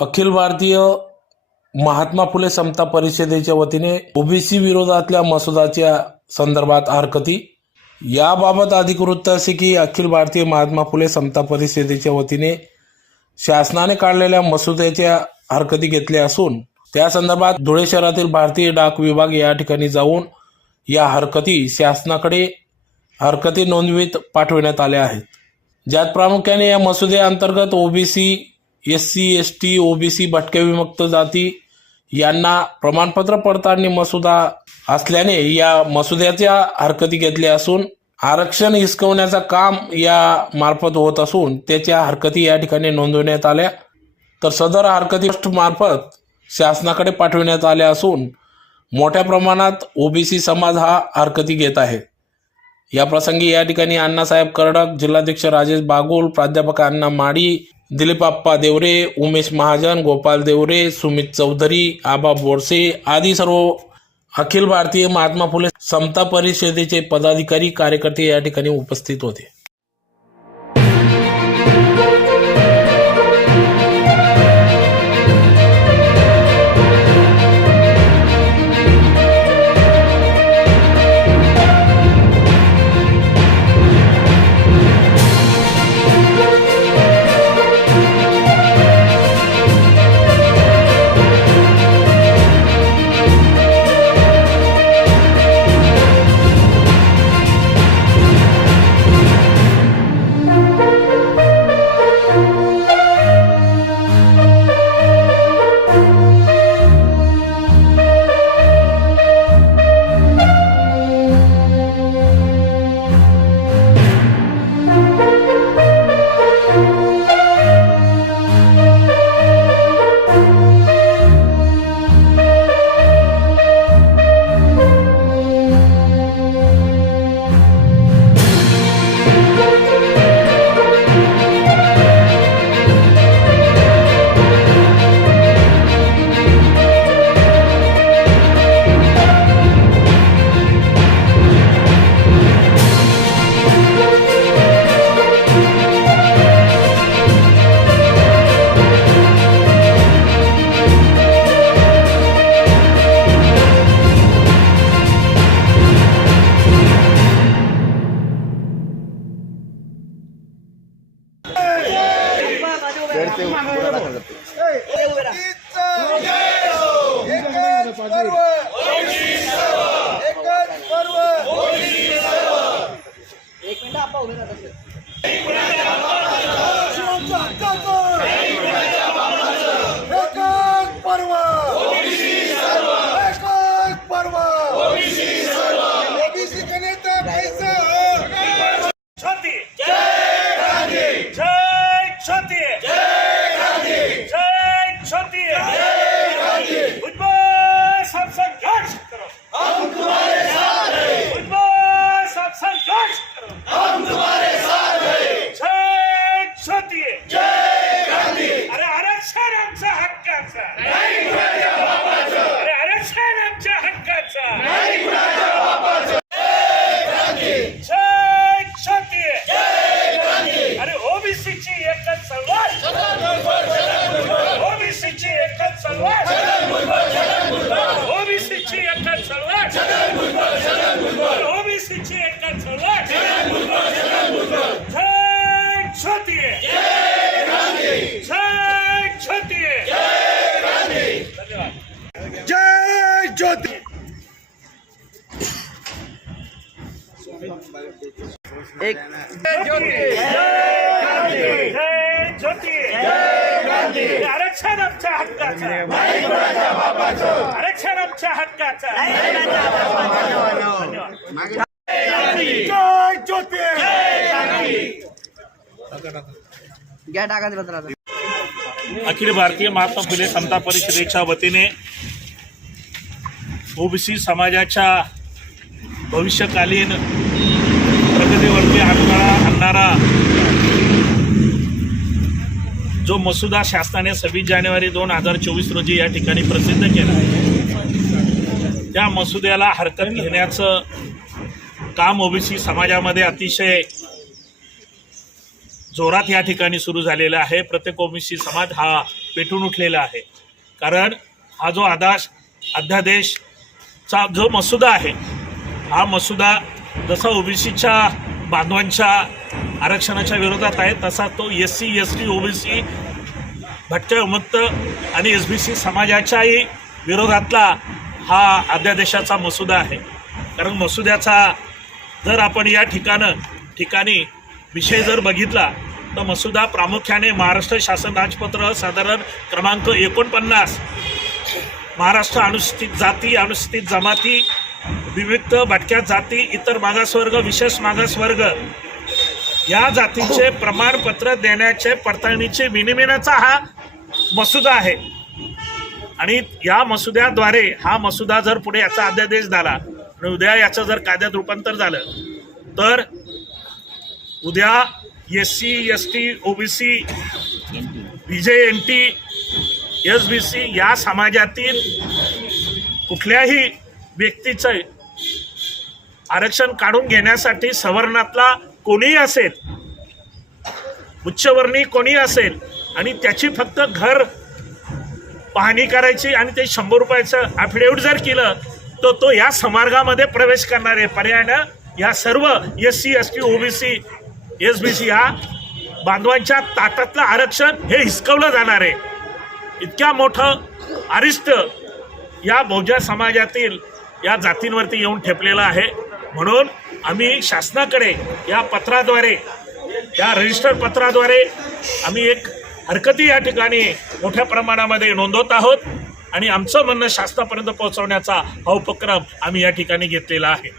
अखिल भारतीय महात्मा फुले समता परिषदेच्या वतीने ओबीसी विरोधातल्या मसुदाच्या संदर्भात हरकती. याबाबत अधिकृत वृत्त असे की अखिल भारतीय महात्मा फुले समता परिषदेच्या वतीने शासनाने काढलेल्या मसुद्याच्या हरकती घेतल्या असून त्या संदर्भात धुळे शहरातील भारतीय डाक विभाग या ठिकाणी जाऊन या हरकती शासनाकडे हरकती नोंदवीत पाठविण्यात आल्या आहेत. ज्यात प्रामुख्याने या मसुद्याअंतर्गत OBC S C S T OBC भटक्या विमुक्त जाती यांना प्रमाणपत्र पडताळणी मसुदा असल्याने या मसुद्याच्या हरकती घेतल्या असून आरक्षण हिसकवण्याचं काम या मार्फत होत असून त्याच्या हरकती या ठिकाणी नोंदवण्यात आल्या. तर सदर हरकती मार्फत शासनाकडे पाठविण्यात आल्या असून मोठ्या प्रमाणात ओबीसी समाज हा हरकती घेत आहे. या प्रसंगी या ठिकाणी अण्णासाहेब कर्डक जिल्हाध्यक्ष राजेश बागुल प्राध्यापक अण्णा माडी दिलीप आप्पा देवरे उमेश महाजन गोपाल देवरे सुमित चौधरी आबा बोरसे आदी सर्व अखिल भारतीय महात्मा फुले समता परिषदेचे पदाधिकारी कार्यकर्ते या ठिकाणी उपस्थित होते. एकच पर्व एकच पर्व. एक मिनिट आपण उभे राहत जय ज्योती. एक आरक्षण आमच्या हक्काचं. आरक्षण आमच्या हक्काचं. जय ज्योती घ्या टाका दिला तर अखिल भारतीय महात्मा फुले समता परिषदेच्या वतीने ओबीसी समाजाच्या भविष्यकालीन प्रगतीवरती अडथळा आणणारा जो मसुदा शासनाने सव्वीस जानेवारी दोन हजार चोवीस रोजी या ठिकाणी प्रसिद्ध केला त्या मसुद्याला हरकत घेण्याचं काम ओबीसी समाजामध्ये अतिशय जोरात या ठिकाणी सुरू झालेला आहे. प्रत्येक ओबीसी समाज हा पेटून उठलेला आहे. कारण हा जो आदाश अध्यादेशचा जो मसुदा आहे हा मसुदा जसा ओबीसीच्या बांधवांच्या आरक्षणाच्या विरोधात आहे तसा तो S C S T OBC भटक्या विमुक्त आणि एस बी सी समाजाच्याही विरोधातला हा अध्यादेशाचा मसुदा आहे. कारण मसुद्याचा जर आपण या ठिकाणं ठिकाणी विषय जर बघितला तर मसुदा प्रामुख्याने महाराष्ट्र शासन राजपत्र साधारण क्रमांक एकोणपन्नास. महाराष्ट्र अनुसूचित जाती अनुसूचित जमाती विविध भटक्या जाती इतर मागासवर्ग विशेष मागासवर्ग. या जातीचे प्रमाणपत्र देण्याचे पडताळणीचे विनिमयाचा हा मसुदा आहे. आणि या मसुद्याद्वारे हा मसुदा जर पुढे याचा अध्यादेश झाला आणि उद्या याचं जर कायद्यात रूपांतर झालं तर उद्या S C S T OBC B J N T S B C या समाजातील कुठल्याही व्यक्तीचं आरक्षण काढून घेण्यासाठी सवर्णातला कोणीही असेल उच्चवर्णी कोणी असेल आणि त्याची फक्त घर पाहणी करायची आणि ते शंभर रुपयाचं ॲफिडेव्हिट जर केलं तर तो या समार्गामध्ये प्रवेश करणार आहे पर्यायानं या सर्व S C S T OBC S B C ह्या बांधवांच्या ताटातलं आरक्षण हे हिसकवलं जाणार आहे. इतक्या मोठं अरिष्ट या बहुजन समाजातील या जातींवरती येऊन ठेपलेलं आहे. म्हणून आम्ही शासनाकडे या पत्राद्वारे या रजिस्टर पत्राद्वारे आम्ही एक हरकती या ठिकाणी मोठ्या प्रमाणामध्ये नोंदवत आहोत. आणि आमचं म्हणणं शासनापर्यंत पोहोचवण्याचा हा उपक्रम आम्ही या ठिकाणी घेतलेला आहे.